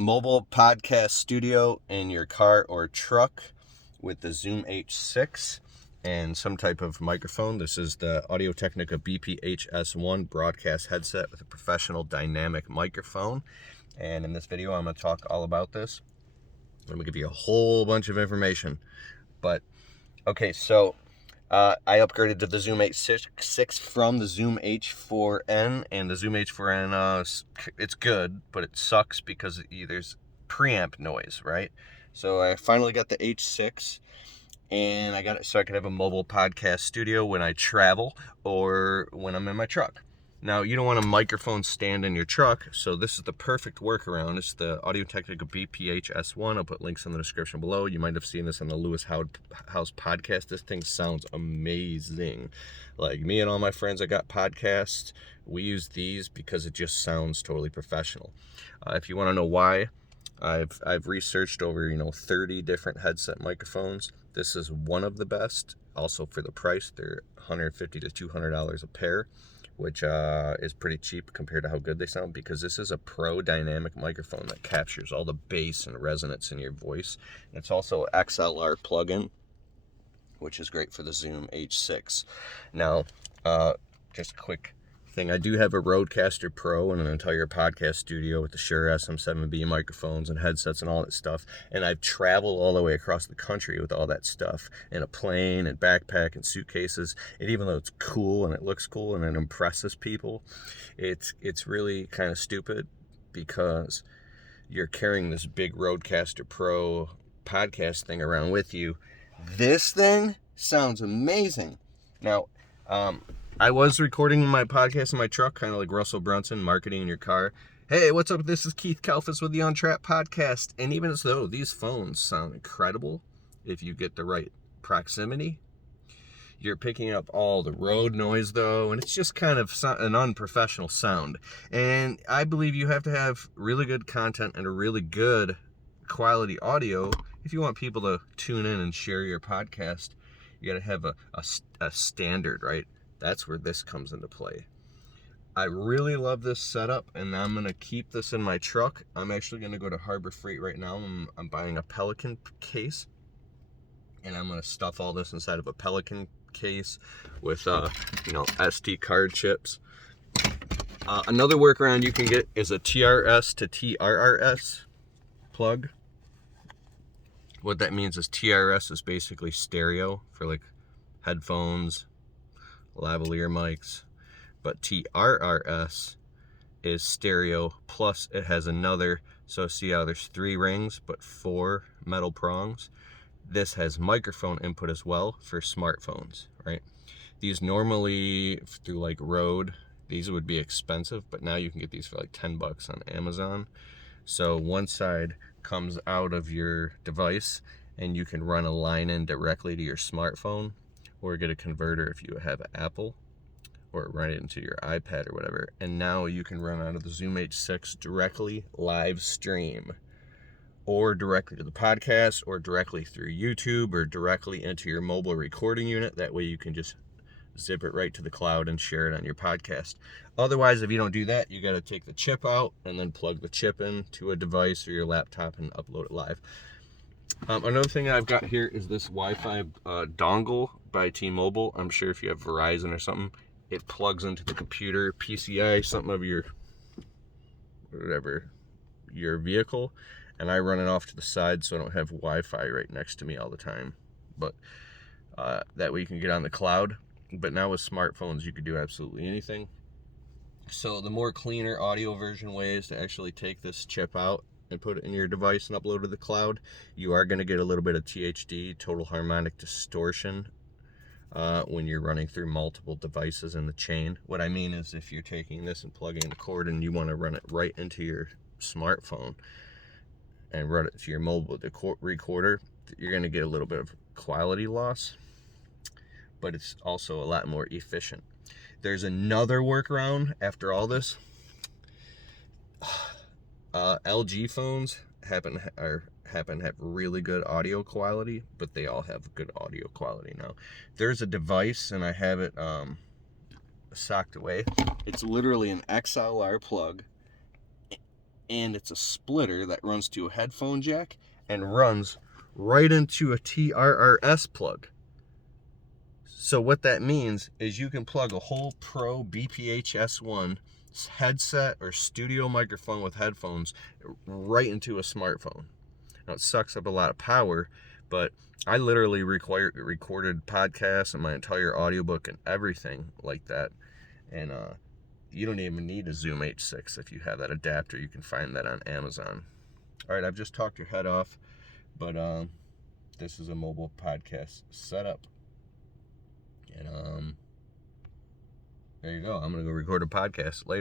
mobile podcast studio in your car or truck with the Zoom H6 and some type of microphone. This is the Technica BPHS1 broadcast headset with a professional dynamic microphone. And in this video, I'm going to talk all about this. I'm going to give you a whole bunch of information. But, okay, so I upgraded to the Zoom H6 from the Zoom H4n, and the Zoom H4n, it's good, but it sucks because there's preamp noise, right? So I finally got the H6, and I got it so I could have a mobile podcast studio when I travel or when I'm in my truck. Now, you don't want a microphone stand in your truck, so this is the perfect workaround. It's the Technica BPHS1. I'll put links in the description below. You might have seen this on the Lewis House podcast. This thing sounds amazing. Like, me and all my friends that got podcasts, we use these because it just sounds totally professional. If you want to know why, I've researched over 30 different headset microphones. This is one of the best. Also, for the price, they're $150 to $200 a pair, which is pretty cheap compared to how good they sound, because this is a pro dynamic microphone that captures all the bass and resonance in your voice. And it's also an XLR plugin, which is great for the Zoom H6. Now, just a quick thing. I do have a Rodecaster Pro and an entire podcast studio with the Shure SM7B microphones and headsets and all that stuff. And I've traveled all the way across the country with all that stuff in a plane and backpack and suitcases. And even though it's cool and it looks cool and it impresses people, it's really kind of stupid because you're carrying this big Rodecaster Pro podcast thing around with you. This thing sounds amazing. Now, I was recording my podcast in my truck, kind of like Russell Brunson, marketing in your car. Hey, what's up? This is Keith Kalfas with the On Track podcast. And even as though these phones sound incredible, if you get the right proximity, you're picking up all the road noise, though, and it's just kind of an unprofessional sound. And I believe you have to have really good content and a really good quality audio if you want people to tune in and share your podcast. You got to have a standard, right? That's where this comes into play. I really love this setup, and I'm going to keep this in my truck. I'm actually going to go to Harbor Freight right now. I'm buying a Pelican case, and I'm going to stuff all this inside of a Pelican case with, SD card chips. Another workaround you can get is a TRS to TRRS plug. What that means is TRS is basically stereo for like headphones, lavalier mics, but TRRS is stereo plus it has another, so see how there's 3 rings but 4 metal prongs. This has microphone input as well for smartphones, right? These normally through like Rode, these would be expensive, but now you can get these for like $10 on Amazon. So one side comes out of your device and you can run a line in directly to your smartphone, or get a converter if you have an Apple, or run it into your iPad or whatever. And now you can run out of the Zoom H6 directly live stream, or directly to the podcast, or directly through YouTube, or directly into your mobile recording unit. That way you can just zip it right to the cloud and share it on your podcast. Otherwise, if you don't do that, you got to take the chip out and then plug the chip in to a device or your laptop and upload it live. Another thing I've got here is this Wi-Fi dongle by T-Mobile. I'm sure if you have Verizon or something, it plugs into the computer, PCI, something of your vehicle, and I run it off to the side so I don't have Wi-Fi right next to me all the time. But that way you can get on the cloud. But now with smartphones, you can do absolutely anything. So the more cleaner audio version way is to actually take this chip out and put it in your device and upload to the cloud. You are going to get a little bit of THD, total harmonic distortion, when you're running through multiple devices in the chain. What I mean is if you're taking this and plugging in the cord and you want to run it right into your smartphone and run it to your mobile recorder, you're going to get a little bit of quality loss, but it's also a lot more efficient. There's another workaround after all this. LG phones happen to have really good audio quality, but they all have good audio quality now. There's a device, and I have it socked away. It's literally an XLR plug and it's a splitter that runs to a headphone jack and runs right into a TRRS plug. So what that means is you can plug a whole Pro BPHS1 headset or studio microphone with headphones right into a smartphone. Now, it sucks up a lot of power, but I literally recorded podcasts and my entire audiobook and everything like that. And you don't even need a Zoom H6 if you have that adapter. You can find that on Amazon. All right, I've just talked your head off, but this is a mobile podcast setup. And there you go. I'm going to go record a podcast later.